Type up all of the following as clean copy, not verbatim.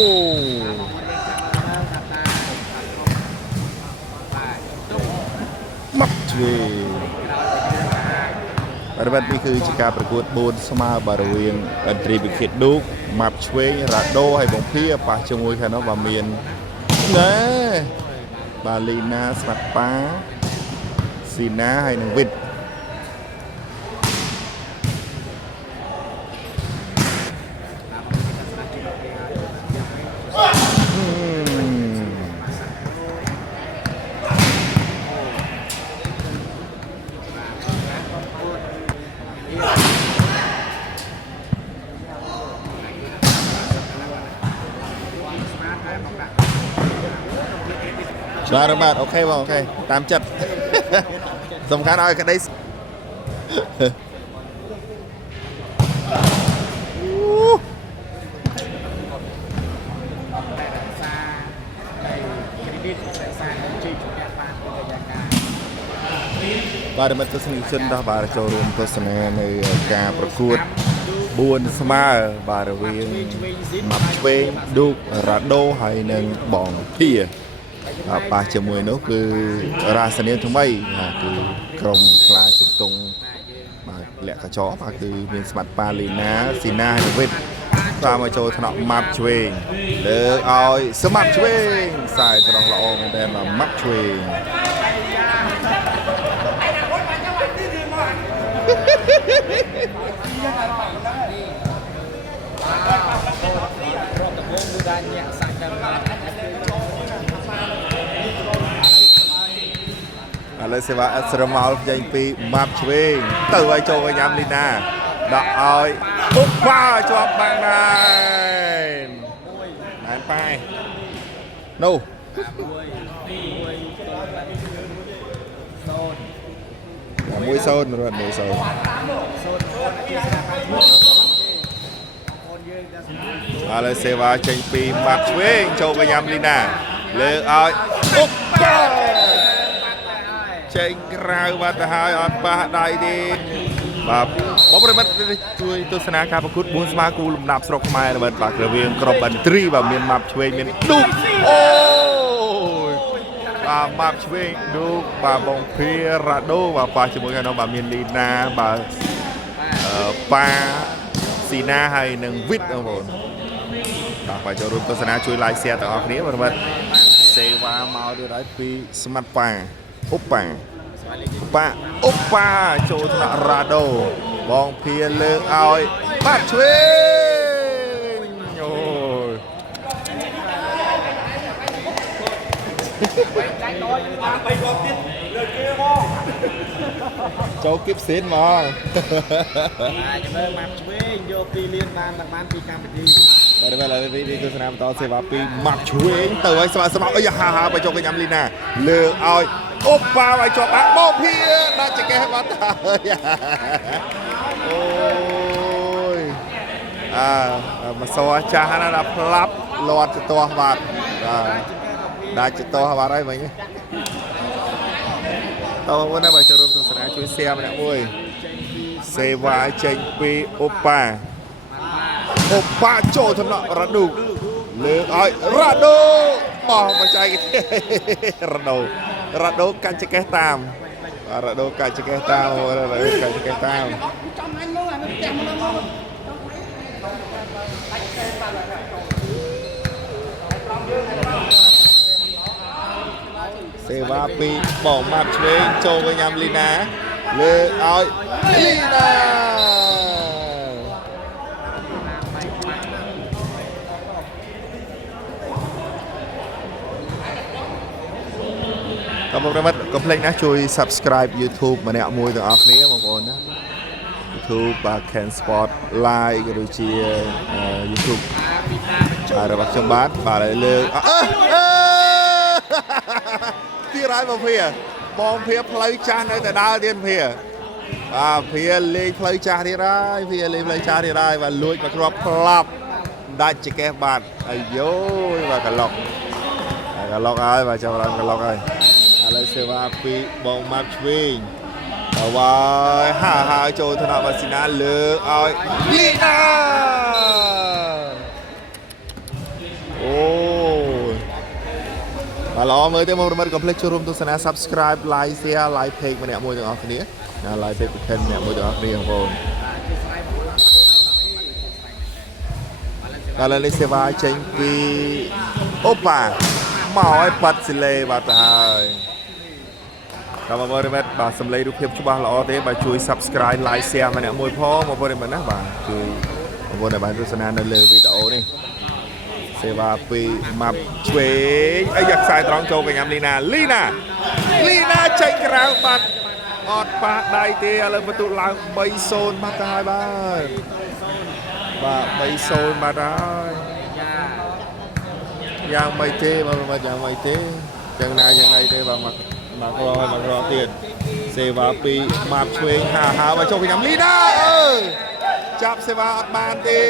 โอ้มัดเชประเด็นนี้คือการประกวดบนสมาบริเวณอันตรีบิคิดดุกมัดเชยระโดให้บงเพียป่าจมวยค่ะน้องบาเมียนเน่บาลีนาสมัดป้าสีน้าให้หนึ่งวิดบาทโอเคบ่โอเคตามจัดสำคัญเอาก็ได้บาร์มันจะสนิทชินดาบาร์โจรมตัวเสนอในการประกวดบวนสมาบาร์เวียนมับเวงดูรัดโดให้หนึ่งบ่องพี่ป่าจมวยนู้คือราษฎรทั้งใบคือกรมปลาจุกตรงมาแหลกกระชอกคือเป็นสมัติปาลีนาสีนาให้เวทตามมาโจถนอมมับเวงเลือกเอาสมับเวงใส่ตรองละอองแดงมามับเวงอะไรเสวะสระมาลยังปีมับช่วยตื่นไว้โจกับยามลีนาดอกอ้อยปุ๊บป้าจอบบางนายนายไปนู่มวยโซนรถมวยโซนอะไรเสวะยังปีมับช่วยโจกับยามลีนาเลือกอ้อยปุ๊บป้าเชิงกราวมาแต่หายอดปะได้ดีแบบบอกเลยมันช่วยตัวสนาการประกวดบุญสมากูลุมนับสระไม้ระเบิดปากระเวียงกรอบบันตรีแบบเมียนมับช่วยเมียนดุโอ้ยมับช่วยดุบงเพียระโดปาจมูกกันน้องแบบเมียนลีนาปาสีนาให้หนึ่งวิทย์นะผมต่อไปจะรุ่นตัวสนาช่วยไล่เสียต่อออกนี้ระเบิดเซวาเมาด้วยได้ปีสมัติปาอุปปาโจทนาราโดบองเพียเลือกเอาปัดช่วยโอ้ยโจกิฟซินมาจะเริ่มมาช่วยโยตีเลียนบ้านปีกลางปีแต่ได้เวลาที่นี่คือสนามต่อเซวาปีมักช่วยเต๋อไอ้สมัครอย่าฮ่าไปโจกันยำลีน่าเลือกเอาโอปาไปจบปะโมพีน่าจะแก้มาตาโอ้ยมาสวัสดิ์ฮานาพลับหลอดตัวบาดได้จะตัวบาดได้ไหมเนี่ยตัววันนี้ไปจะรวมตัวสนามช่วยเสียมเนี่ยโอ้ยเซวาเจนปีโอปาโจทนะระดูเลือกไอ้ระดูมองมาใจกันระดูกันจะแก้ตามระดูกันจะแก้ตามระดูกันจะแก้ตามเซวาปีบอกมาช่วยโจกับยามลีนาเลยเอาลีนาก็บอกได้ว่าก็เพลงนะช่วย subscribe YouTube มาเนี่ยมวยต่างออกนี้บางคนนะ YouTube Can Sport Live ก็ดูเชียร์ YouTube ระบบชมบ้านมาเลยเลยที่ร้านบองเพียเพลย์จานได้แต่ดาวเดียนเพียเพียเลยเพลย์จานที่ได้เพียเลยเพลย์จานที่ได้vàลุยมาครบพลับได้จะแก้บาดไอ้โย่và cả lọc ai và cho làm cả lọc aiอะไรเสวาปีบองมาช่วยเอาไว้ฮ่าโจธนาบาสินาเลือกเอาลีนา បាទល្អមើលទេមកកុំភ្លេចចូលរួមទស្សនា subscribe like share like page ម្នាក់មួយទាំងអស់គ្នាណា like page ប្រខិនម្នាក់មួយទាំងអស់គ្នាបងប្អូនដល់នេះសេវាចេញពីអូប៉ាមកឲ្យប៉ាត់ស៊ីឡេបាទទៅហើយដល់បងប្អូនបាទសំឡេងរូបភាពច្បាស់ល្អទេបាទជួយ subscribe like share ម្នាក់មួយផងបងប្អូនណាបាទជួយបងប្អូនដែលបានទស្សនានៅលើវីដេអូនេះសេវាពីម៉ាប់ឆ្វេងអីយ៉ាខ្សែត្រង់ចូលកញ្ញាំលីណាចេញក្រៅបាត់អត់ប៉ះដៃទេឥឡូវបន្ទុកឡើង 3-0 បាត់ទៅហើយបាទ3-0 បាត់ហើយយ៉ាងមិនទេបាទយ៉ាងមិនទេយ៉ាងណាយ៉ាងណីទេបាទមកក្រទៀតសេវាពីម៉ាប់ឆ្វេងហាមកចូលកញ្ញាំលីណាចាប់សេវាអត់បានទេ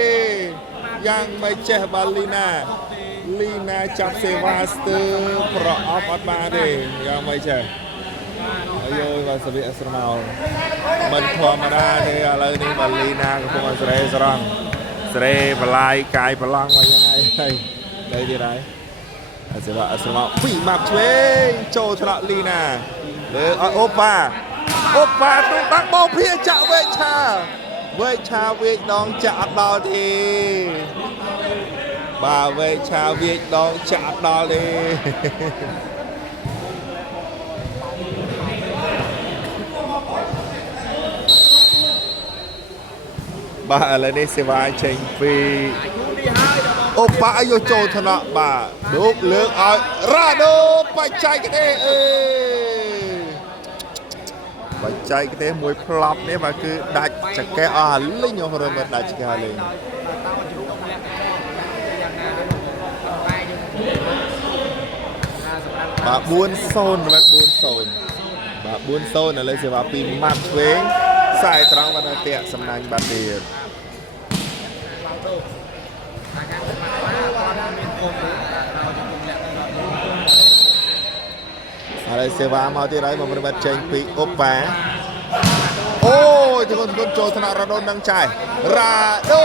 យ៉ាងមិនចេះបាទលីណាចាប់សេវាស្ទើប្រអប់អត់បានទេយ៉ាងមិនចេះអាយបាទសវិអស្រមោលមិនធម្មតាទេឥឡូវនេះបាទលីណាកំពុងសេរីស្រង់សេរីបលាយកាយប្រឡងមកយ៉ាងណាហើយទៅទៀតហើយសេវាអស្រមោលពីម៉ាប់ឆ្វេងចូលថ្នាក់លីណាលើឲ្យអូប៉ាទូតាំងបោភៀចាក់វេឆាវាចដងចាក់អត់ដល់ទេបាទវេឆាវាចដងចាក់អត់ដល់ទេបាទឥឡូវនេះសេវាចេញពីអូប៉ាយកចូលថ្នាក់បាទលោកលើកឲ្យរ៉ាដូបច្ចេកទេសបច្ចេកទេសមួយផ្លប់នេះបាទគឺដាច់ចកេះអស់លេងអស់រមើដាច់ចកេះលេងបាទ4-0បាទ4-0ឥឡូវសេវាពីម៉ាប់ឆ្វេងខ្សែត្រង់បាទតាក់សំណាញ់បាត់ទៀតឥឡូវសេវាមកទៀតហើយមកប្រវត្តិចេញពីអូប៉ាអូយទង្គន់ចូលថ្នាក់រ៉ាដូនឹងចាយរ៉ាដូ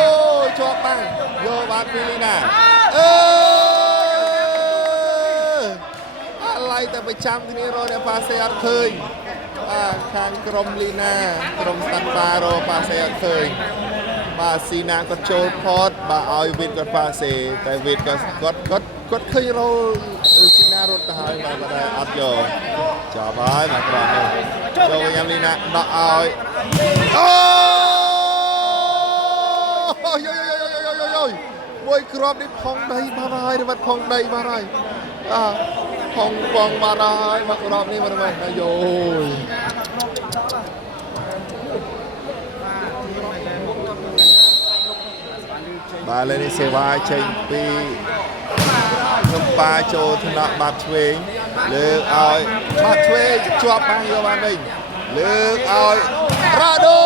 ជាប់បាំងយកបាត់ពីលីណាអាឡៃតែប្រចាំគ្នារកអ្នកប៉ាសេអត់ឃើញបាទខាងក្រុមលីណាក្រុមស្តាន់បារកប៉ាសេអត់ឃើញបាទស៊ីណាគាត់ចូលផតបាទឲ្យវីតគាត់ប៉ាសេតែវីតគាត់ឃើញរោស៊ីណារត់ទៅហើយបាទតែអត់យកចាប់ហើយមកក្រោយនេះចូលកញ្ញាំលីណាដកឲ្យអូយមួយគ្រាប់នេះផុងដីបាត់ហើយរត់ផុងដីបាត់ហើយផុងបងបាត់ហើយមកគ្រាប់នេះមកមើលអាយបាទលេនេះសេវាចេញពីខ្ញុំប៉ាចូលថ្នាក់បាត់ឆ្វេងលើកឲ្យបាត់ឆ្វេងជាប់បាំងយកបានវិញលើកឲ្យរ៉ាដូ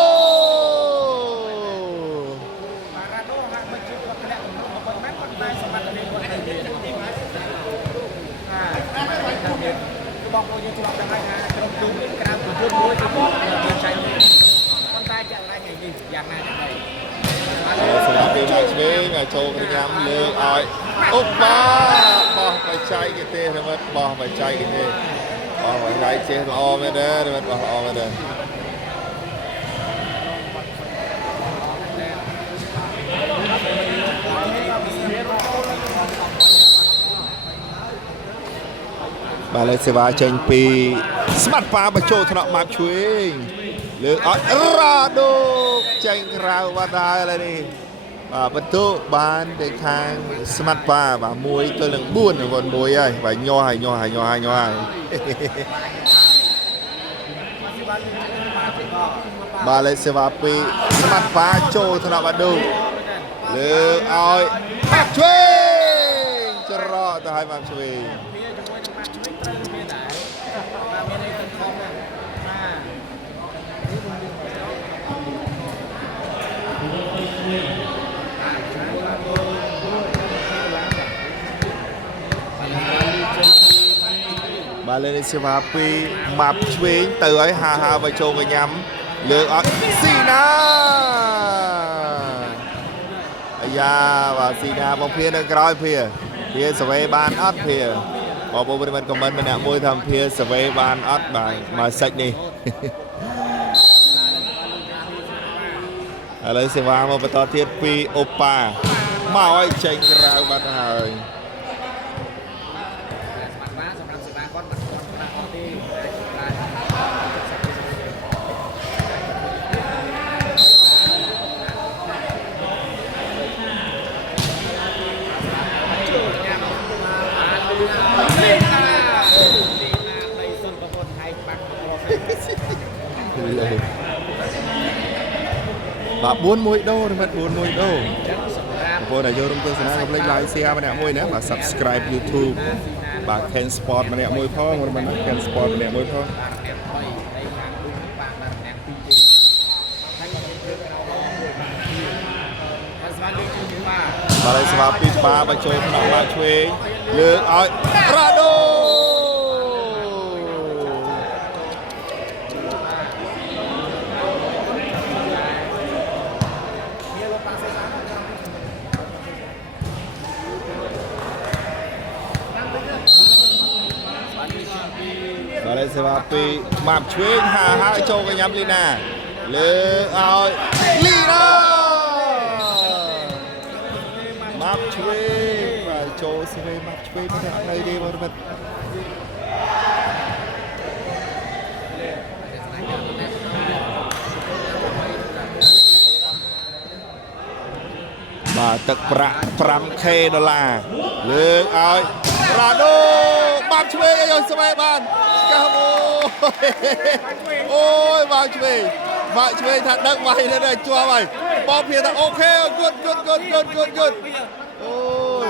បងប្អូនយើងធ្លាប់ដឹងហើយថាក្រុមទូនេះក្រៅពីយន្តមួយទៅបងចៃប៉ុន្តែចាក់ឡើងថ្ងៃនេះយ៉ាងណាយ៉ាងណាសម្រាប់ពីមកឆ្វេងឲ្យចូលកញ្ញាំលើកឲ្យអូប៉ាបោះបច្ចេកទេសរមិតបោះបច្ចេកទេសបោះបច្ចេកទេសល្អមែនទេរមិតបោះល្អមែនទេបាទលេខសេវាចេញពីស្មាត់ប៉ាបញ្ចូលថ្នាក់ម៉ាប់ឆ្វេងលើកឲ្យរ៉ាដូចេញក្រៅបាត់ហើយឥឡូវនេះបាទបន្ទុកបានទៅខាងស្មាត់ប៉ាបាទ1-4ហើយបាទញ័រហើយបាទលេខសេវាពីស្មាត់ប៉ាចូលថ្នាក់បាត់ដូលើកឲ្យម៉ាប់ឆ្វេងច្រកទៅឲ្យម៉ាប់ឆ្វេងបាទលេខសេវាពីម៉ាប់ឆ្វេងទៅឲ្យហាមកចូលកញ្ញាំលើកអត់ស៊ីណាអាយ៉ាបាទស៊ីណាបងភៀនៅក្រោយភៀសវេបានអត់ភៀប บริมันคอมเมนต์เนี่ยมวยทำเพียสเวบานอัดมาสักนี่อะไรเสวามาประต่อเทียบปีโอปามาไว้เชิงกราวบัดหายบาบุญมวยโดมันบุญมวยโดพวกนายโยรุ่งตัวสนามกับเล็กไลน์เซียมาเนี่ยมวยนะมา subscribe YouTube บา Ken Sport มาเนี่ยมวยพ่อมันนะ Ken Sport มาเนี่ยมวยพ่อมาเลยสวัสดีป้าไปโชว์ขนมมาช่วยเลือกเอาราโดมาเลยสวัสดีมาช่วยหาโชว์กันยำลีน่าเลือกเอาลีน่ามาช่วยโชว์สิเลยมาช่วยมาทำอะไรดีมาแบบมาตึกประ$5Kเลือกเอาราโดมาช่วยกันยสมัยบ้านกาโมโอ้ยมาช่วยทัดนักไว้เลยจัวไว้บอลเพียงแต่โอเคหยุดโอ้ย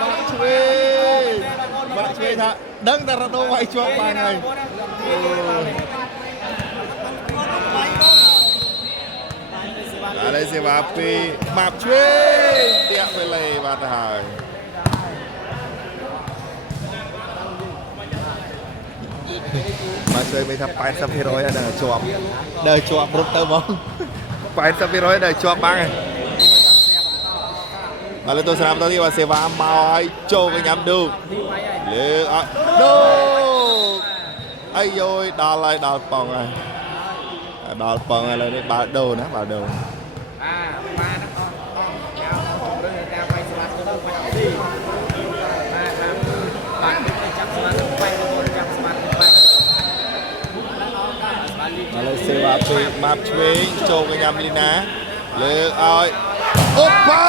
มาช่วยทัดดังแต่ระโดไว้จัวไปไงอะไรสิมาปีมาช่วยเตี้ยไปเลยมาทหารมาช่วยไม่ทำไปสับพิโรยเดินจวบรุดเตอร์มองไปสับพิโรยเดินจวบบ้างมาเลยตัวสนามตัวที่ว่าเซวามาให้โจกันย้ำดูเลือกดูไอ้โยยดอลเลยดอลปองเลยดอลปองอะไรนี่บาโดนะบาโดมาเลยเซวาปีมาช่วยโจกันยำลีนะเลือกเอาโอ้ปา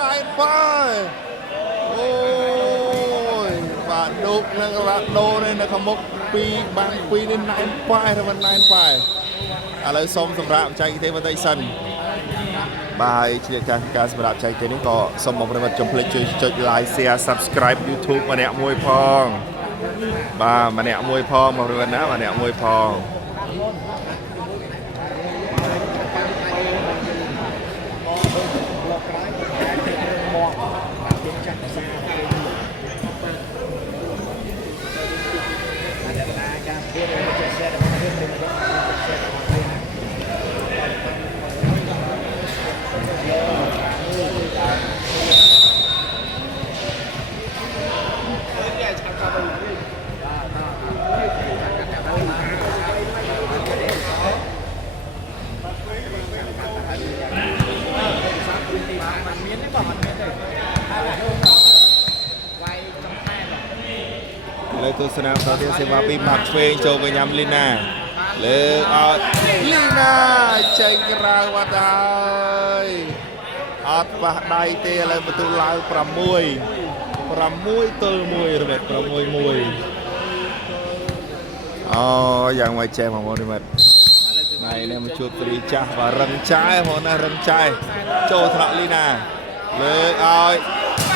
นายไปโอ้ยบาดุกนักรักโดเนี่ยนะขมกปีบางปีนี่นายไปทำไมนายไปอะไรส้มสำหรับใจเทวดาสันบายเชียร์การสำหรับใจเทนี้ก็สมบูรณ์แบบจมเพลย์จุดไลค์แชร์ subscribe YouTube มาเนี่ยมวยพองมาเนี่ยมวยพองมาเรื่อยนะมาเนี่ยมวยพองเลยตัวสนามตอนที่เซวาปีมาช่วยโจกันยำลีน่าเลือกเอาลีน่าเชิงกราววัดได้อัดปะได้เตะอะไรประตูลาวประมวยตัวมวยระเบิดประมวยอ๋ออย่างไวแจของบอลระเบิดในเนี่ยมันชุดตรีจ้าว่ารังใจหมดนะรังใจโจทระลีน่าเลือกเอา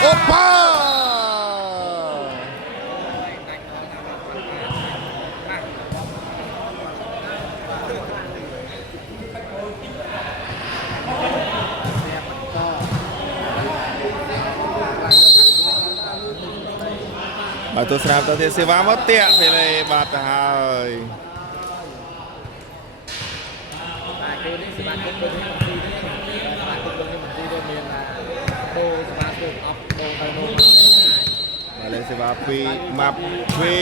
โอ้ป้าตัวสนามตัวที่เซวามาเตะไปเลยบาดหาย សេវាពីម៉ាប់ឆ្វេ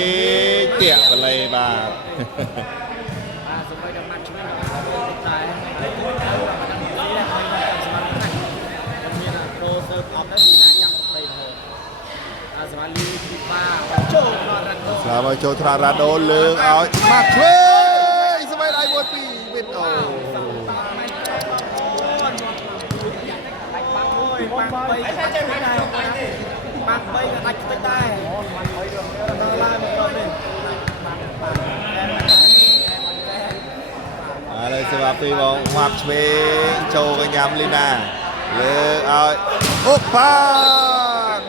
ងតាក់បលេបាទ សម្បីតែម៉ាត់ឆ្វេងតែមានប្រូសើអត់ទៅមានចាប់ទៅរហូតស្វាលីពីប៉ាចូលដល់រ៉ាដូ ស្លាប់ឲ្យចូលត្រារ៉ាដូលើកឲ្យម៉ាប់ឆ្វេងស្បែកដៃមួយពីវីតអូ បាក់3ក៏ដាច់ទឹកដែរបាក់3ក៏ដាច់ទឹកដែរដល់ឡើងមកដល់នេះ ឥឡូវសេវាពីបងម៉ាប់ឆ្វេងចូលកញ្ញាំលីណាលើកឲ្យអូប៉ា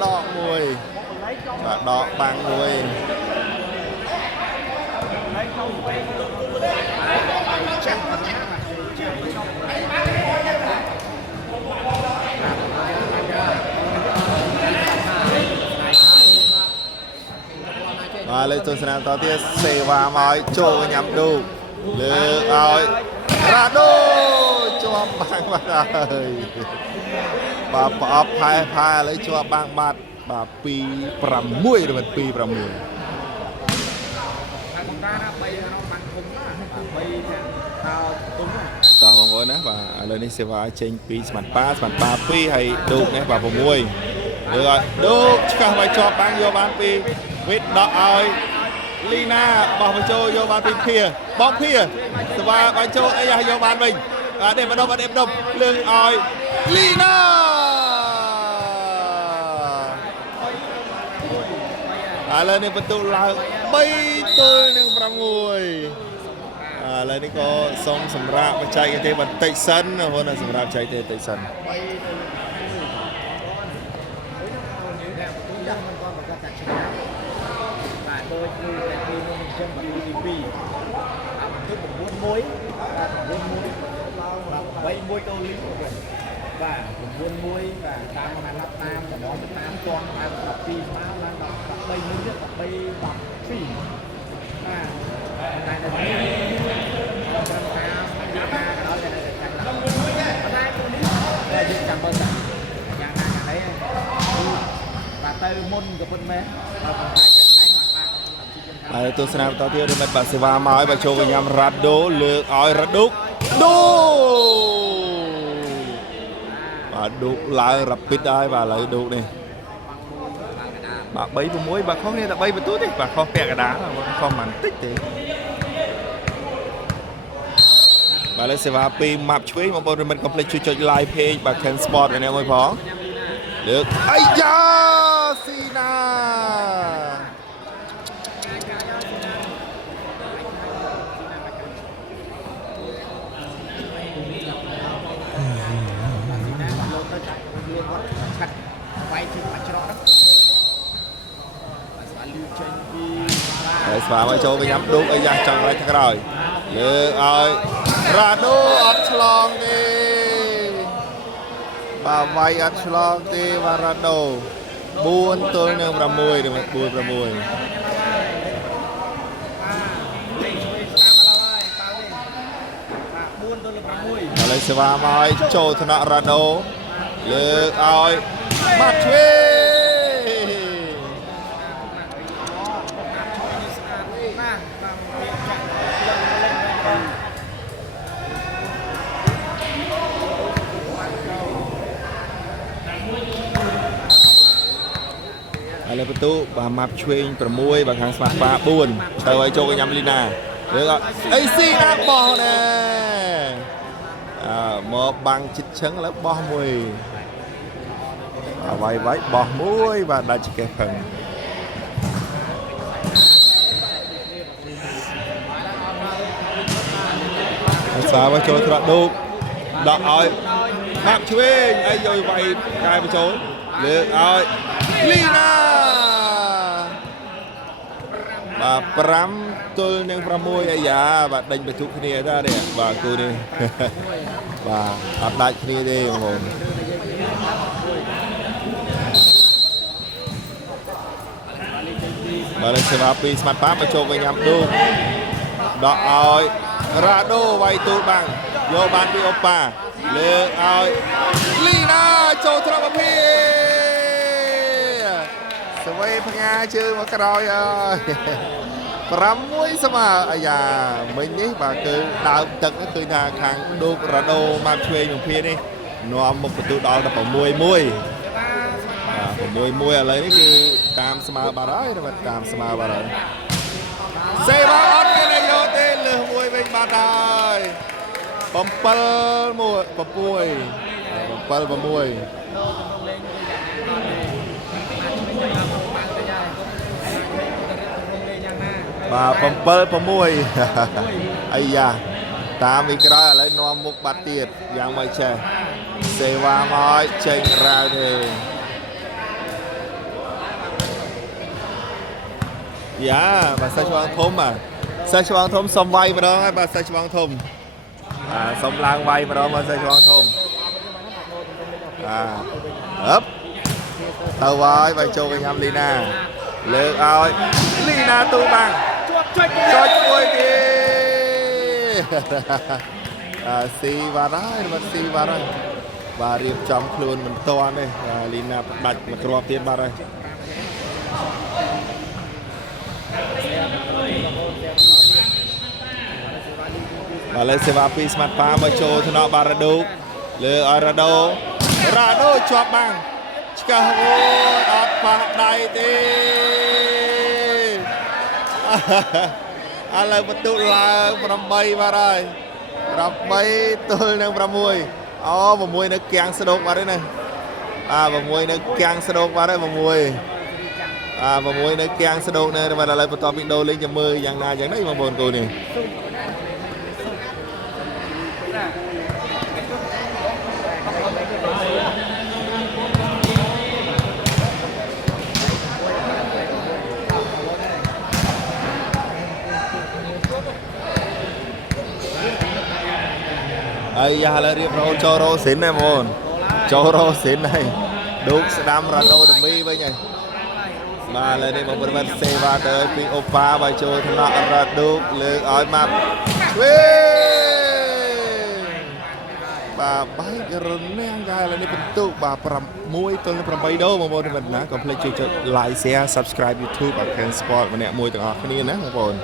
ដកមួយបាទដកបាំងមួយបាទលើទស្សនាតទៀតសេវាមកឲ្យចូលកញ្ញាំឌូលើកឲ្យរ៉ាដូជាប់បាំងបាត់ហើយបាទប្រអប់ផែឥឡូវជាប់បាំងបាត់បាទ2-6ឬ2-6 ខាងតាណា3រងបាំងធំណា3ខាងតោទុំ តោះបងប្អូនណាបាទឥឡូវនេះសេវាចេញពីស្មាត់ប៉ា2ហើយដូកនេះបាទ6លើកឲ្យដូកឆ្កាស់មកជាប់បាំងយកបានពីវិតដកឲ្យលីណាបោះបញ្ចូលយកបានពីភៀបងភៀសេវាបញ្ចូលអីយកបានវិញបាទនេះម្ដុំលើកឲ្យលីណាឥឡូវនេះបន្ទុកឡើង3-6ឥឡូវនេះក៏សូមសម្រាប់បច្ចេកទេសបន្តិចសិនបងប្អូនសម្រាប់បច្ចេកទេសបន្តិចសិន បាទដូចគឺតែពីមុនអញ្ចឹងបាទទី2អាបន្ទុក9-1បាទ9-1បាទ3-1ទៅលីបាទ9-1បាទតាមមកណាប់តាមតំបន់តាមទាន់បាន12ស្មើឡើងដល់13នេះទៀត13 12បាទតែនៅនេះចាំតាមយ៉ាងណាក៏ដោយតែចាំតែនេះតែយើងចាំមើលតែយ៉ាងណាក៏ដោយបាទទៅមុនក៏ពិតមែនបាទតែចាក់ណៃមកបាទហើយទស្សនាបន្តទៀតរិមិត្តបាទសេវាមកឲ្យបាទចូលកញ្ញាំរ៉ាដូលើកឲ្យរ៉ាឌុកដូបាទឌុកឡើងរ៉ាពីតហើយបាទឥឡូវឌុកនេះបាទ3-6បាទខុសគ្នាតែ3បន្ទូទេបាទខុសពាក់កណ្ដាលខុសមិនតិចទេបាទឥឡូវសេវាពីម៉ាប់ឆ្វេងបងប្អូនរិមិត្តកុំភ្លេចជួយចុច like page បាទ Ken Sport នេះមួយផងលើកអាយ៉ាស៊ីណាវាយជិះបាច់ច្រកហ្នឹងបាទស្វាលីចេញពី ហើយស្វាមកចូលកញ្ញាំឌុកអីយ៉ាចង់lạiក្រោយលើកឲ្យរ៉ាដូអត់ឆ្លងទេបាទវាយអត់ឆ្លងទេបាទរ៉ាដូ4-6ឬ4-6 លេខឆ្វេងស្ដាមមកហើយប៉ាវិញបាទ4-6 ឥឡូវសេវាមកឲ្យចូលថ្នាក់រ៉ាដូលើកឲ្យម៉ាត់ឆ្វេង ឥឡូវបន្ទូបាទម៉ាប់ឆ្វេង6បាទខាងស្មាត់ប៉ា4ទៅឲ្យចូលកញ្ញាំលីណាលើកអីស៊ីណាបោះណែមកបាំងជិតឈឹងឥឡូវបោះមួយវាយបោះមួយបាទដាច់ចកេះផឹងសាមកចូលត្រាក់ឌូកដកឲ្យម៉ាប់ឆ្វេងអីយកវាយកាយបញ្ចូលលើកឲ្យលីណាបាទ5-6អាយ៉ាបាទដេញបន្ទុកគ្នាតានេះបាទគូនេះបាទអត់ដាច់គ្នាទេបងប្អូនបាទលេខសេវាពីស្មាត់ប៉ាមកចូលវិញញ៉ាំឌូដកឲ្យរ៉ាដូវាយទូលបាំងយកបានពីអូប៉ាលើកឲ្យលីណាចូលត្រង់ប្រភេទស្វេ ផ្ងាជើងមកក្រោយអើយ6ស្មើអាយ៉ាមិញនេះបាទគឺដើមទឹកឃើញថាខាងឌូករ៉ាដូមកឆ្វេងមុខភៀននេះនាំមុខបន្ទូដល់តែ6-1 6-1 ឥឡូវនេះគឺតាមស្មើបាត់ហើយតាមស្មើបាត់ហើយសេវាអត់មានអាយុទេលើសមួយវិញបាត់ហើយបាទ7-6អាយ៉ាតាមពីក្រោយឥឡូវនាំមុខបាត់ទៀតយ៉ាងមិនចេះសេវាមកឲ្យចេញក្រៅទេយ៉ាបាទសិស្សឆ្វងធំសិស្សឆ្វងធំសុំវាយម្ដងហើយបាទសិស្សឆ្វងធំសុំឡើងវាយម្ដងមកសិស្សឆ្វងធំអឹបទៅវាយបាយចូលកញ្ញាំលីណាលើកឲ្យលីណាទូបាំងចុចមួយទៀតស៊ីបាត់ហើយស៊ីបាត់ហើយបាទរៀបចំខ្លួនមិនតាន់ទេលីណាផ្ដាច់មួយគ្រាប់ទៀតបាត់ហើយបាទលើសេវាពីស្មាត់ប៉ាមកចូលថ្នាក់បារ៉ាដូលើឲ្យរ៉ាដូជាប់បាំងឆ្កឹះអូអត់ប៉ះដៃទេឥឡូវបន្ទុកឡើង8បាទហើយ8ទល់នឹង6អូ6នៅគាំងស្ដោកបាត់ហើយណា6នៅគាំងស្ដោកបាត់ហើយ6នៅគាំងស្ដោកនៅបាទឥឡូវបន្ទាប់ពីដូរលេងចាំមើលយ៉ាងណាយ៉ាងនេះបងប្អូនកូននេះអាយ៉ាឥឡូវរៀបរហូតចូលរ៉ូស៊ីនហើយបងប្អូនចូលរ៉ូស៊ីនហើយឌូកស្ដាំរ៉ាដូដមីវិញហើយបាទឥឡូវនេះបងប្អូនសេវាទៅពីអូប៉ាបាយចូលថ្នាក់រ៉ាដូកលើកឲ្យម៉ាប់ឆ្វេបាទបែករនាំងកាយឥឡូវនេះបន្ទុកបាទ6ទល់នឹង8ដូបងប្អូនមិនណាកុំភ្លេចជួយចុច like share subscribe YouTube ឲ្យ Ken Sport ម្នាក់មួយទាំងអស់គ្នាណាបងប្អូន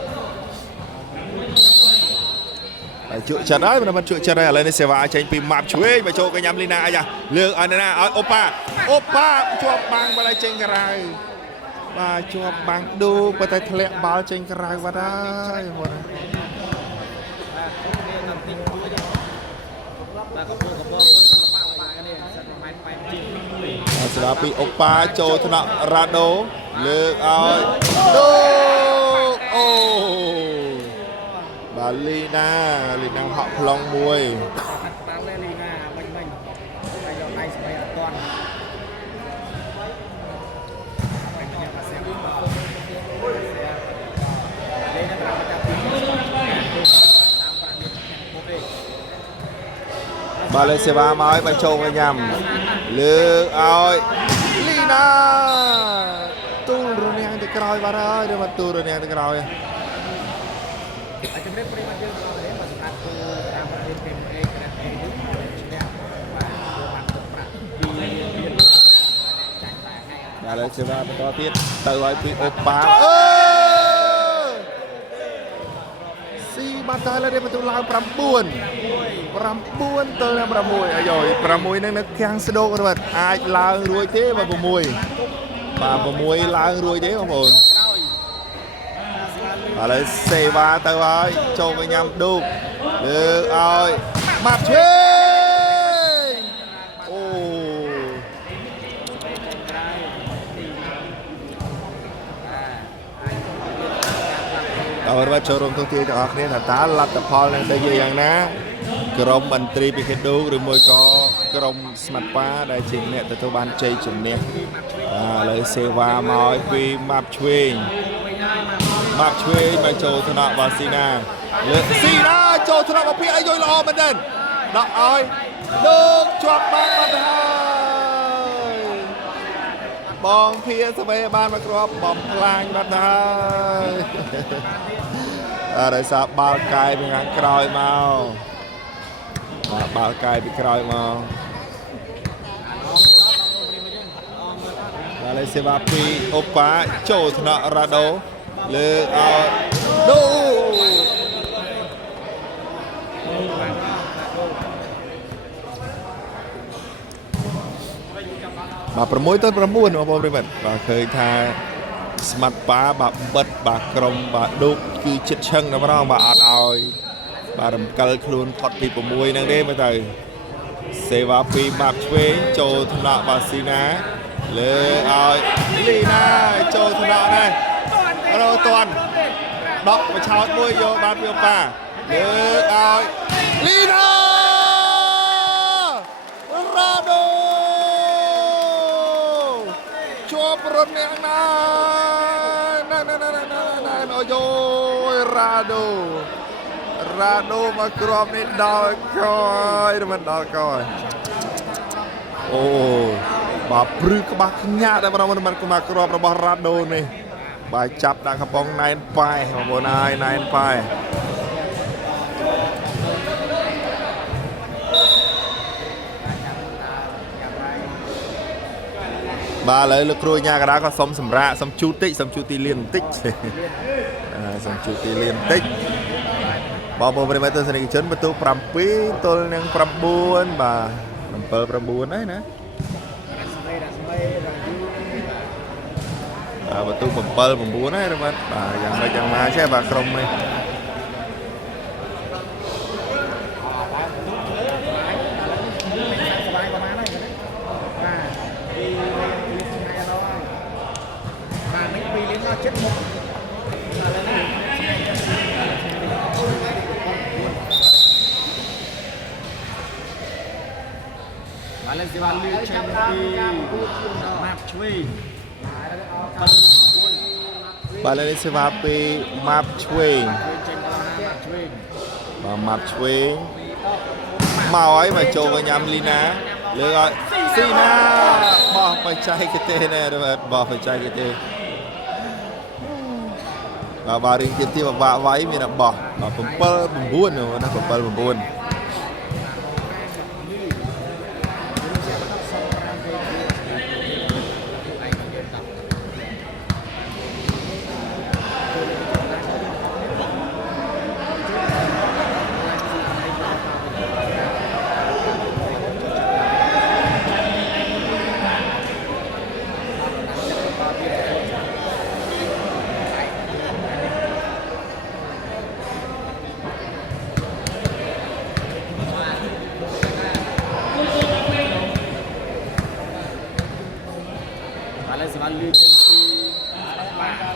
ជក់ចិត្តហើយមិនជក់ចិត្តហើយឥឡូវនេះសេវាចេញពីម៉ាប់ឆ្វេងមកចូលកញ្ញាំលីណាអាយ៉ាលើកឲ្យណាឲ្យអូប៉ាជាប់បាំងបាត់ហើយចេញក្រៅបាទជាប់បាំងឌូប៉ុន្តែធ្លាក់បាល់ចេញក្រៅបាត់ហើយបងប្អូនសេវាពីអូប៉ាចូលថ្នាក់រ៉ាដូលើកឲ្យឌូអូបាទលីណាហក់ប្លង់មួយបាល់លីណាមិញហើយយកដៃស្បែកអត់ទាន់បាទលេសេវាមកឲ្យបញ្ចូលកញ្ញាំលើកឲ្យលីណាទូលរនាំងទៅក្រោយបាទហើយឬមកទូលរនាំងទៅក្រោយជំរាបប្រិយមិត្តយើងបងប្អូនបាទសម្រាប់គូតាមប្រទេសពេញអេក្រេតអេនេះឈ្នះបាទបានទឹកប្រាក់ពីរៀនចាញ់តែថ្ងៃបាទឥឡូវសេវាបន្តទៀតទៅឲ្យពីអូប៉ាស៊ីបាត់ហើយឥឡូវនេះបន្ទុកឡើង9ទល់នឹង6អាយ៉យ6នឹងនៅខាងស្ដោកបាទអាចឡើងរួចទេបាទ6ឡើងរួចទេបងប្អូនឥឡូវសេវាទៅហើយចូលកញ្ញាំឌូកលើកឲ្យម៉ាប់ឆ្វេងអូដល់បាទចូលរួមទស្សនាទាំងអស់គ្នាថាតើលទ្ធផលនឹងទៅជាយ៉ាងណាក្រុមមន្ត្រីពីខេត្តឌូកឬមួយក៏ក្រុមស្មាត់ប៉ាដែលជាអ្នកទទួលបានជ័យជំនះឥឡូវសេវាមកឲ្យពីម៉ាប់ឆ្វេងមកចូលថ្នាក់បាស៊ីណាលើស៊ីណាចូលថ្នាក់មកពីឲ្យយយល្អមែនទេដាក់ឲ្យលោកជាប់បាត់ហើយបងភាស្វេបានមកគ្រាប់បំផ្លាញបាត់ហើយដោយសារបាល់កាយពីខាងក្រោយមកបាល់កាយពីក្រោយមក បាទលេសេវាពីអូប៉ាចូលថ្នាក់រ៉ាដូលើកឲ្យដូបាទ6-9បងប្អូនប្រិមិត្តបាទឃើញថាស្មាត់ប៉ាបាទបិទបាទក្រុមបាទឌុកគឺចិត្តឆឹងតែម្ដងបាទអត់ឲ្យបាទរំកិលខ្លួនផុតពី6ហ្នឹងទេមើលទៅសេវាពីបាប់ឆ្វេងចូលថ្នាក់បាទស៊ីណាលើឲ្យលីណាចូលថ្នាក់ដែររត់តាន់ដកបឆោតមួយយកបាទពីប៉ាលើឲ្យលីណារ៉ាដូជាប់រត់អ្នកណាអូយោរ៉ាដូមកគ្រាប់នេះដល់កយមិនដល់កយអូបាទព្រឺក្បាស់ខ្ញាក់តែម្ដងមិនក្បាស់គ្រាប់របស់រ៉ាដូនេះបាទចាប់ដាក់កំប៉ុងណែនប៉ែបងប្អូនហើយណែនប៉ែបាទឥឡូវលោកគ្រូញ៉ាកដាក៏សុំសម្រាកសុំជូតតិចសុំជូតទីលានបន្តិចសុំជូតទីលានបន្តិចបងប្អូនប្រិយមិត្តទស្សនិកជនបន្ទុក7ទល់នឹង9បាទ7 9ហើយណាបន្ទុក7 9ហើយរមិត្តបាទយ៉ាងម៉េចយ៉ាងណាចេះបាទក្រុមនេះបាទលេសេវាលឺឆេមពីម៉ាប់ឆ្វេងបាទលេសេវាពីម៉ាប់ឆ្វេងបាទម៉ាប់ឆ្វេងមកហើយមកចូលកញ្ញាំលីណាលើឲ្យស៊ីណាបោះបច្ចេកទេសណែបោះបច្ចេកទេសបាទរៀងទៀតទៀតបាក់វាយមានបោះ7 9ណា7 9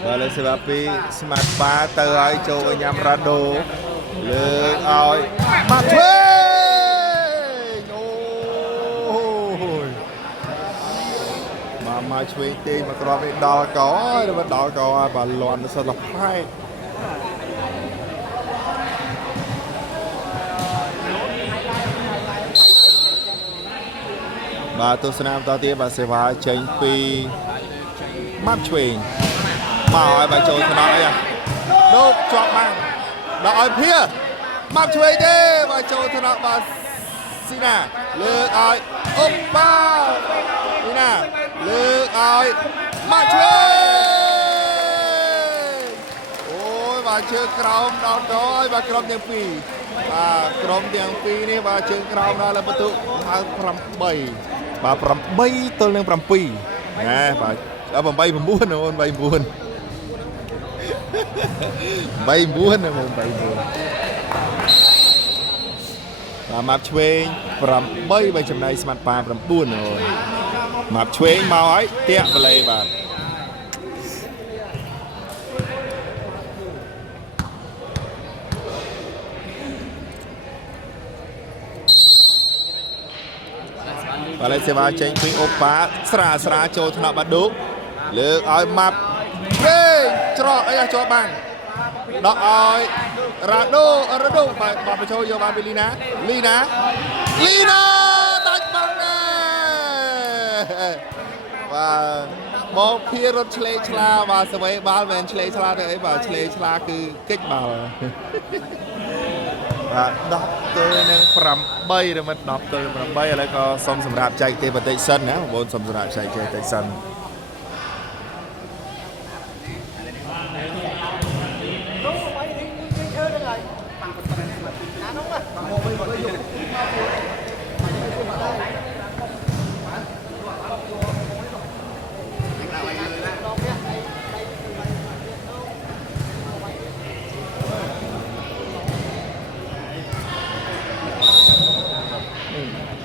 បាទលេសេវាពីស្មាតប៉ាទៅឲ្យចូលកញ្ញាំរ៉ាដូលើកឲ្យបាត់ឆ្វេងអូយមកឆ្វេងទេមកគ្រាប់នេះដល់កោហើយដល់កោហើយបាទលាន់ទៅសិនដល់ផែកបាទទស្សនាបន្តទៀតបាទសេវាចេញពីម៉ាប់ឆ្វេងមកឲ្យបាទចូលថ្នាក់អីដូកជាប់បាំងដល់ឲ្យភៀម៉ាប់ឆ្វេងទេបាទចូលថ្នាក់បាទស៊ីណាលើកឲ្យអុបបាស៊ីណាលើកឲ្យម៉ាប់ឆ្វេងអូយបាទជើងក្រោមដល់កយបាទក្រុមទាំងពីរបាទក្រុមទាំងពីរនេះបាទជើងក្រោមដល់លើបន្ទុកហៅ8បាទ8ទល់នឹង7ណាបាទ8 9អូន8 9 8 9ណាបង8 9បាទម៉ាប់ឆ្វេង8បើចំណៃស្មាត់ប៉ា9អូនម៉ាប់ឆ្វេងមកហើយតាក់បលេបាទបាទលេសេវាចេញពីអូប៉ាស្រាចូលថ្នាក់បាឌុកលើកឲ្យម៉ាប់ទេច្រកអីជាប់បាំងដកឲ្យរ៉ាដូបាទបញ្ចូលយកបានពីលីណាដាច់បាំងណាបាទមកភៀរត់ឆ្លេឆ្លាបាទសវេបាល់មិនឆ្លេឆ្លាទេអីបាទឆ្លេឆ្លាគឺកិច្ចបាល់បាទ10ទល់នឹង8រមិត10ទល់នឹង8ឥឡូវក៏សុំសម្រាប់ចែកទេបន្តិចសិនណាបងប្អូនសុំសម្រាប់ចែកទេបន្តិចសិន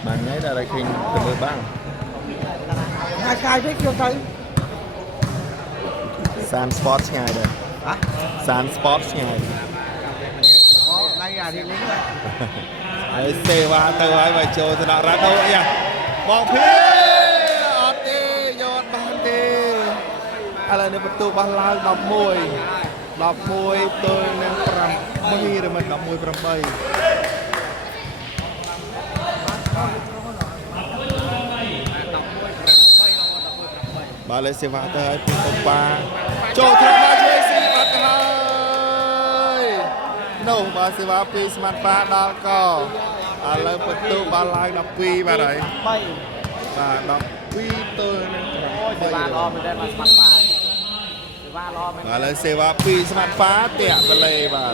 bạn ấy là đây khi từ mười băng hai khai biết chưa thấy San Sports ngày đây hả San Sports ngày có nay thì lính rồi ấy xe qua từ ấy và chơi thì đã ra đâu nha bóng phía ọt đi yọt bàn điอะไรในประตูบอลลาว10 มวยตัวนึง5มือหรือมัน10 มวย8บาเลเซวาเตอร์ปีตปาโจทย์มาช่วยซีบัตเลยโน่บาเซวาปีสมาร์ทปาดอลก็อะไรประตูบอลลาว10 ปีมาไหน bay 10 ปีตัวนึง ôi thì ba lo mình đây mà mặt bà thì ba lo mình มาเลยเซวาปีสมาร์ทฟ้าเตะไปเลยมา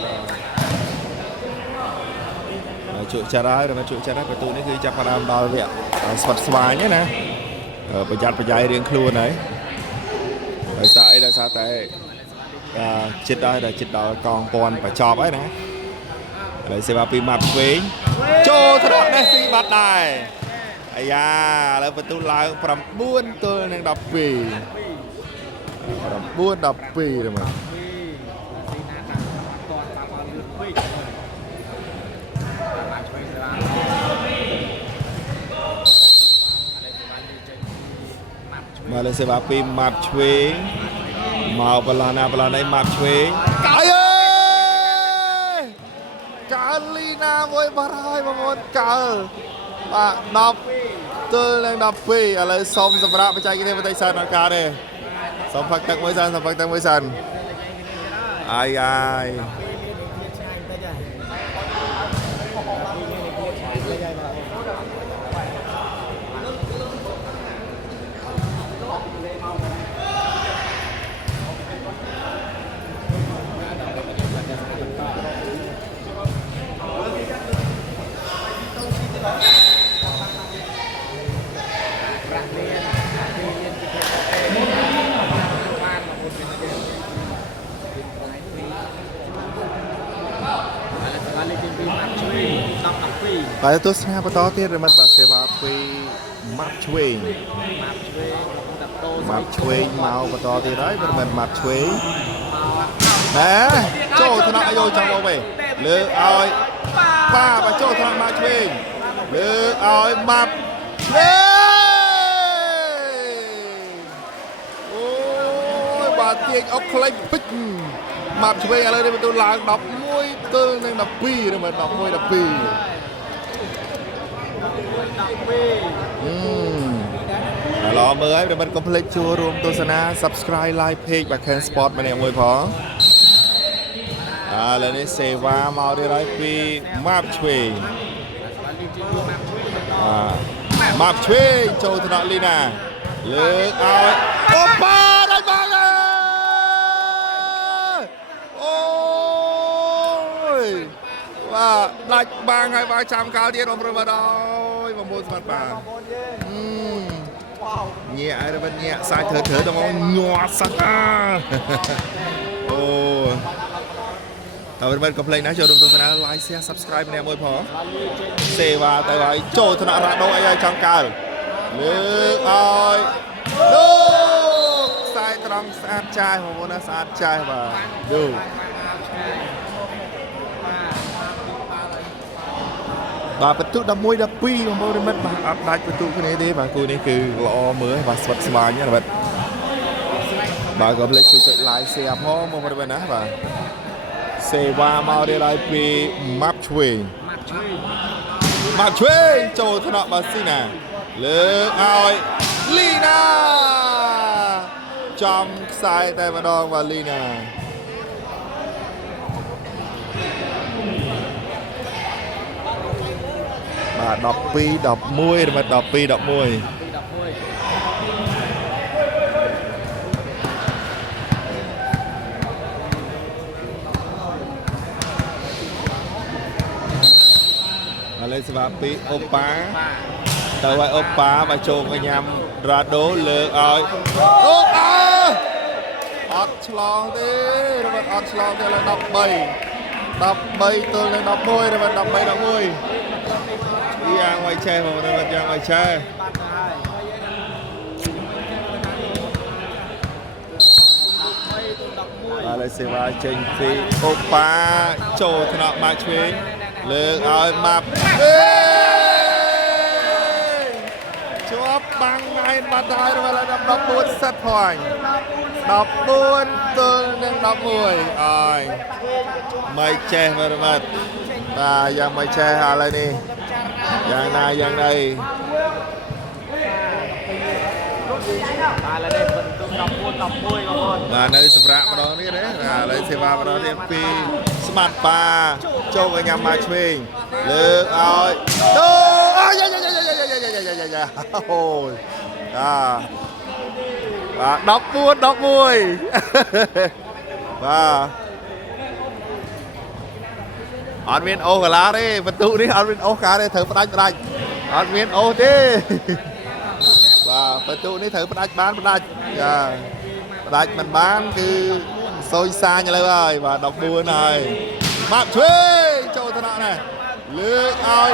จุจะได้หรือมาจุจะได้ประตูนี่คือจะพารามดาวเวียสวัสดิ์สวายเนี่ยนะประหยัดประหยัดเรียงครัวไหนได้สายแต่จิตได้จิตดาวกองปอนไปจอบไว้นะเลยเซวาปีมาเวงโจทะเลาะได้ซีบัดได้ไอ้ยาแล้วประตูลายปรำบ้วนตัวหนึ่ง10 ปีปรำบ้วน10 ปีเลยมั้ง มาเลยเซบาปีมาช่วยมาปลาในมาช่วยกายกาลีนาโวยบารายบางคนกาดับตัวแรง10 ปีอะไรสมสำหรับประชาชนประเทศไทยนะการเลยสมพักตักมวยสันอาย Pada tu sebenarnya apa tahu tiada remat bahasa apa map cuy mau apa tahu tiada remat map cuy nè chỗ thằng nào vô trong bao về lừa ơi ba và chỗ thằng map cuy lừa ơi map ôi bà tiền ốc lấy bích map cuy ở đây tôi làm đọc môi tôi đang đọc pi rồi mà đọc môi đọc piรอมือให้มันคอมเพล็กซ์ชัวรวมตัวสนา subscribe like page แบบ Ken Sport มาเนี่ยมวยพอแล้วนี่เซวามาได้ไรปีมาบช่วยมาบช่วยโจทนอลีนาเลือกเอาโอป้าได้บ้างเลยโอ้ยว่าได้บางไงบางจำข่าวเดียร์ของประมาดอยบางบนสมัติป่าnhẹ rồi bên nhẹ sai thở tao mong nhọt sắc ô tao bên complain nói cho đừng tôi sẽ like share subscribe nè môi phó xe và tay vai trôi thằng nào ra đâu ai trong cào nước ơi nước sai trong sát chai mà muốn nó sát chai và đủ vàประตู10 ปีของโมเดลมันอัพได้ประตูคนนี้ดีมากูนี่คือรอมือให้มาสวัสดิ์สบายเนี่ยแบบบางก็เล็กสุดลายเสียพ่อโมเดลนะแบบเซวามาได้ลายปีมับช่วยโจทนอบาซิน่าเลือกเอาลีนาจอมสายแต่มาดองวาลีนา10 ปี10 มวยมา10 ปี 10 มวย ពីអូប៉ាទៅឲ្យអូប៉ាមកចូលកញ្ញាំរ៉ាដូលើកឲ្យអូអត់ឆ្លងទេរត់អត់ឆ្លងទេឡើង13ទល់នឹង11រត់13 11យ៉ាងໄວឆេះបងរត់យ៉ាងໄວឆេះបាទលើសេវាចេញពីអូប៉ាចូលថ្នាក់មកឆ្វេងលើកឲ្យម៉ាប់ជាប់បាំងឯងបាត់ហើយដល់14 set point 14 ទល់នឹង11អើយមិនចេះមើលមើលបាទយ៉ាងមិនចេះឥឡូវនេះយ៉ាងណាយ៉ាងណីបាទឥឡូវនេះបន្ទុក14 11បងប្អូនបាទនៅសម្រាប់ម្ដងនេះណាបាទឥឡូវសេវាម្ដងទៀតពីស្មាត់ប៉ាចូលកញ្ញាមកឆ្វេងលើកឲ្យដូអូយអូយបាទ14 11បាទអត់មានអូកាឡាទេបន្ទុកនេះអត់មានអូកាទេត្រូវផ្ដាច់អត់មានអូទេបាទបន្ទុកនេះត្រូវផ្ដាច់បានផ្ដាច់ផ្ដាច់មិនបានគឺសុយសាញឥឡូវហើយបាទ14ហើយបាក់ឆ្វេងចូលថ្នាក់ណាលើកឲ្យ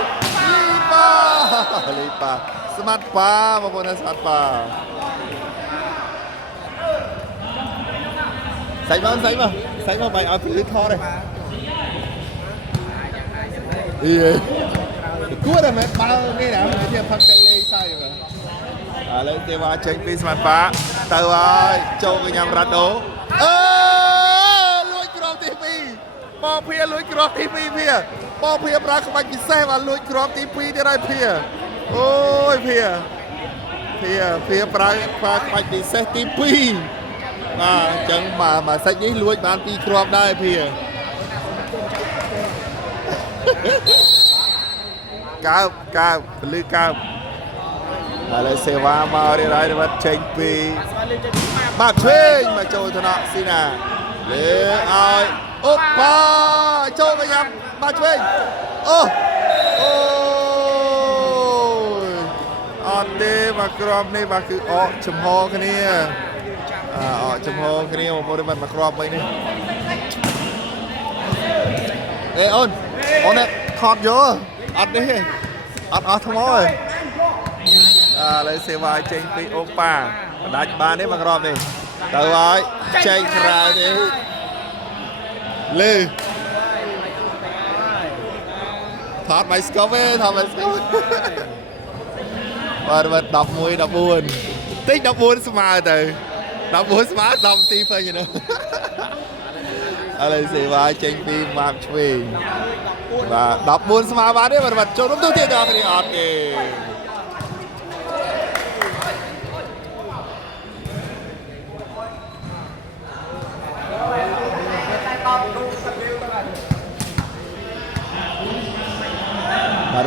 លីប៉ាស្មាត់ប៉ាបងប្អូនស្មាត់ប៉ាសាច់មកបាយឲ្យព្រលឺថតទេអីគួរតែមិនបើនេះណាមិនជាផឹកតែលេងសើចបាទឥឡូវទេវ៉ាចេញពីស្មាត់ប៉ាទៅហើយចូលកញ្ញាំរ៉ាដូលួចគ្រាប់ទី2ប៉ភាលួចគ្រាប់ទី2វាប៉ភាប្រើក្បាច់ពិសេសបាទលួចគ្រាប់ទី2ទៀតហើយភាអូយភាប្រើក្បាច់ពិសេសទី2បាទអញ្ចឹងបាទសាច់នេះលួចបាន2គ្រាប់ដែរភាកើបពលឺកើបឥឡូវសេវាមករៀបហើយរត់ចេញពីបាក់ឆ្វេងមកចូលថ្នាក់ស៊ីណាលើឲ្យអូប៉ាចូលកញ្ញាបាក់ឆ្វេងអូអត់ទេមកក្របនេះបាទគឺអកចំហគ្នាអកចំហគ្នាបងប្អូនមកក្របវិញនេះអេអូនថតយកអត់ទេអត់អស់ថ្មទេឥឡូវសេវាចេញពីអូប៉ាបដាច់បានទេមកក្របនេះទៅហើយចេញក្រៅទេលើថតបាយស្គប់ទេថតបាយស្គប់បាទ11 14តិច14ស្មើទៅ14ស្មើ10នាទីពេញហ្នឹងឥឡូវសេវាចេញពីម៉ាប់ឆ្វេងបាទ14ស្មើបានទេបាទចូលរួមទូទៀតដល់គ្នាអត់ទេ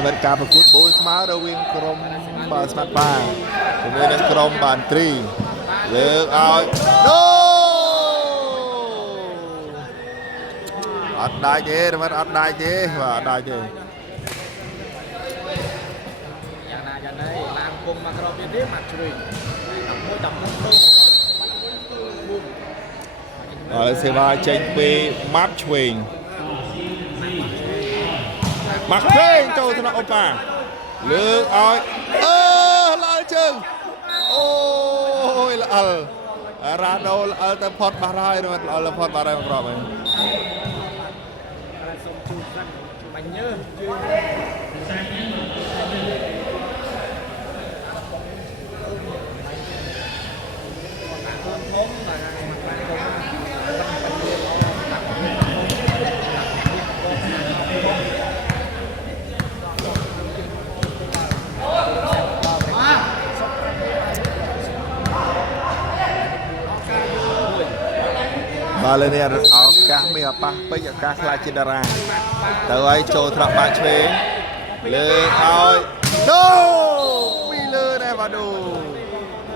បាទការប្រកួតបូលស្មើរវាងក្រុមបាទស្មាត់ប៉ាជាមួយនឹងក្រុមបានត្រីលើកឲ្យដូអត់ដាច់ទេបាទអត់ដាច់ទេបាទអត់ដាច់ទេយ៉ាងណាយ៉ាងណីឡើងគុំមកក្របទៀតទេមកជ្រុយ11ហើយសេវាចេញពីម៉ាប់ឆ្វេងមកឆ្វេងចូលថ្នាក់អូប៉ាលើកឲ្យឡើងជើងអូយល្អិលរ៉ាដូល្អិលទៅផុតបាត់ហើយល្អិលផុតបាត់ហើយមកក្របហើយសុំជួយសិនបាញ់ញើបាទលើនេះឱកាសមានឱកាសពេញឱកាសខ្លាចជាតារាទៅឲ្យចូលថ្នាក់បាក់ឆ្វេងលើកឲ្យដូពីលើដែរបាទដូ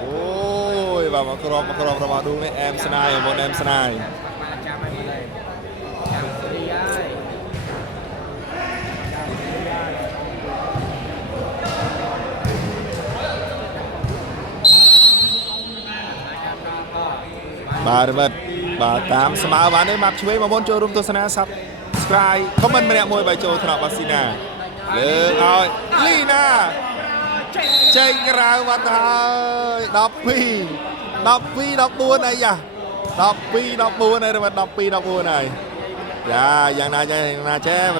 អូយបាទមកក្របរបស់ដូនេះអែមស្នាយមកអែមស្នាយចាំឲ្យមកដែរចាំស្រីហើយ បាទរមិតបាទតាមស្មើបានទេមកជួយមកមុនចូលរួមទស្សនា Subscribe comment ម្នាក់មួយបើចូលថ្នាក់បាស៊ីណាលើកឲ្យលីណាចេញក្រៅបាត់ហើយ12 14អីយ៉ា12 14ហើយរមិត12 14ហើយយ៉ាយ៉ាងណាចេះ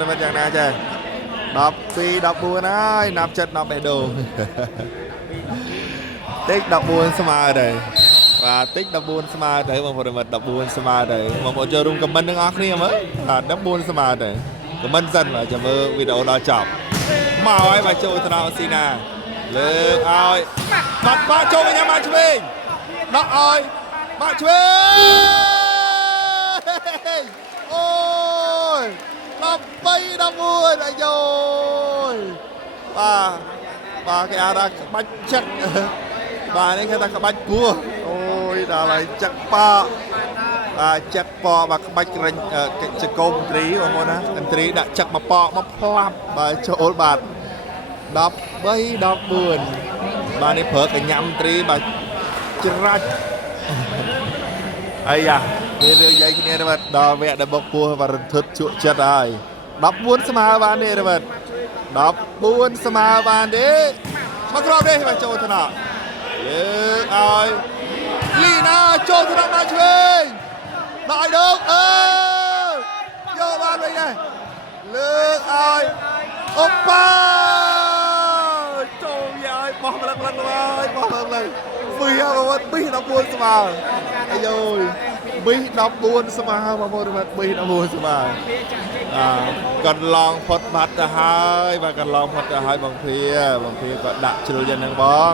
រមិតយ៉ាងណាចេះ12 14ហើយណាប់ចិត្ត10បេះដូងតិច14ស្មើទៅបាទតិច14ស្មើទៅបងប្អូនមិត្ត14ស្មើទៅបងប្អូនចូលរួមខមមិនទាំងអស់គ្នាមើលបាទ14ស្មើទៅខមមិនសិនបាទចាំមើលវីដេអូដល់ចប់មកហើយបាទចូលថ្នាក់ស៊ីណាលើកឲ្យបាត់ចូលវិញមកឆ្វេងដកឲ្យមកឆ្វេងអូយ13 14អាយ៉យបាទគេអារ៉ាក្បាច់ចិត្តបាទនេះគេថាក្បាច់គួរអូយដល់ហើយចឹកប៉បាទចឹកប៉បាទក្បាច់ក្រាញ់ចកុំត្រីបងប្អូនណាកន្ត្រីដាក់ចឹកមកប៉មកផ្លាប់បាទចូលបាទ13 14បាទនេះប្រើកញ្ញាំត្រីបាទច្រាច់អាយ៉ាមានរឿងយាយគ្នាបាទដល់វគ្គដែលបុកពោះបាទរន្ធត់ជក់ចិត្តហើយ14ស្មើបានទេបាទ14ស្មើបានទេមកក្រោបទេបាទចូលថ្នាក់លើកឲ្យលីណាចូលថ្នាក់មកឆ្វេងដល់ឲ្យដងយកបានវិញដែរលើកឲ្យអូប៉ាចូលយាយបោះម្លឹកហើយបោះម្លឹកវិញបងប្អូន14ស្មើអាយយ14ស្មើបងប្អូន14ស្មើកន្លងផុតបាត់ទៅហើយបាទកន្លងផុតទៅហើយបងព្រាក៏ដាក់ជ្រុលយ៉ាងហ្នឹងបង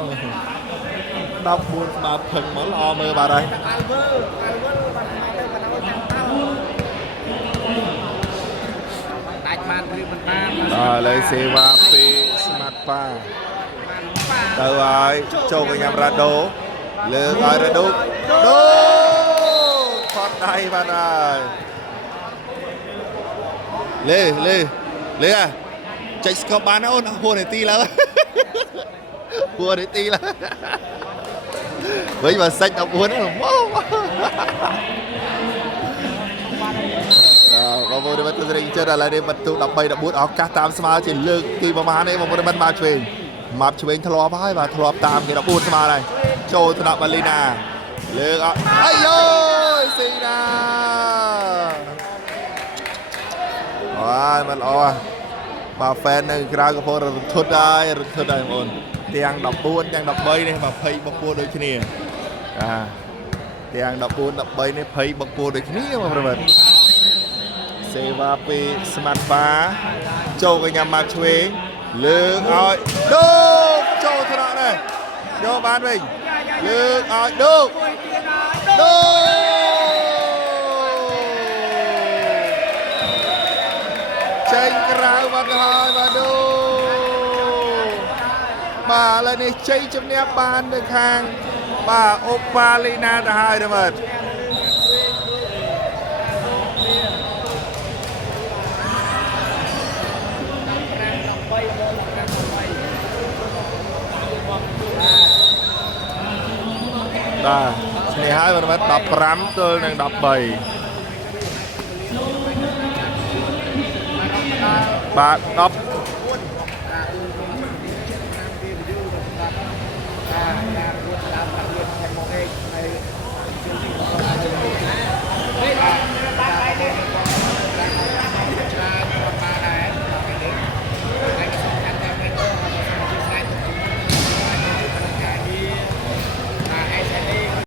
14ស្មើផឹងមកល្អមើលបាទហើយដាច់បានឬមិនបានឥឡូវសេវាពីស្មាត់ប៉ាទៅហើយចូលកញ្ញារ៉ាដូលើកឲ្យរ៉ាដូផតដៃបាទហើយលេចេញស្គប់បានអូនហួរនាទីឡើងហួរនាទីឡើងវិញមកសាច់14ហ្នឹងបងប្អូនមកទស្សនិកជនឥឡូវនេះបន្ទុក13 14ឱកាសតាមស្មើជាលើកទីប្រហែលនេះបងប្អូនមិនមកឆ្វេងធ្លាប់ហើយបាទធ្លាប់តាមគេ14ស្មើហើយចូលថ្នាក់បាលីណាលើកអាយយស៊ីណាមិនល្អបាទហ្វេននៅក្រៅកំពុងរន្ធត់ហើយបងប្អូនទាំង14ទាំង13នេះ20បកគួរដូចគ្នាទាំង14 13នេះ20បកគួរដូចគ្នាបងប្អូនសេវាពីស្មាត់បាចូលកញ្ញាមកឆ្វេងលើកឲ្យដូកចូលថ្នាក់ដែរយកបានវិញលើកឲ្យដូកចេញក្រៅបាត់ហើយបាទដូបាទឥឡូវនេះជ័យជំនះបាននៅខាងបាទអូប៉ាលីណាទៅហើយបាទឈ្នះហើយបាទ15ទល់នឹង13បាទ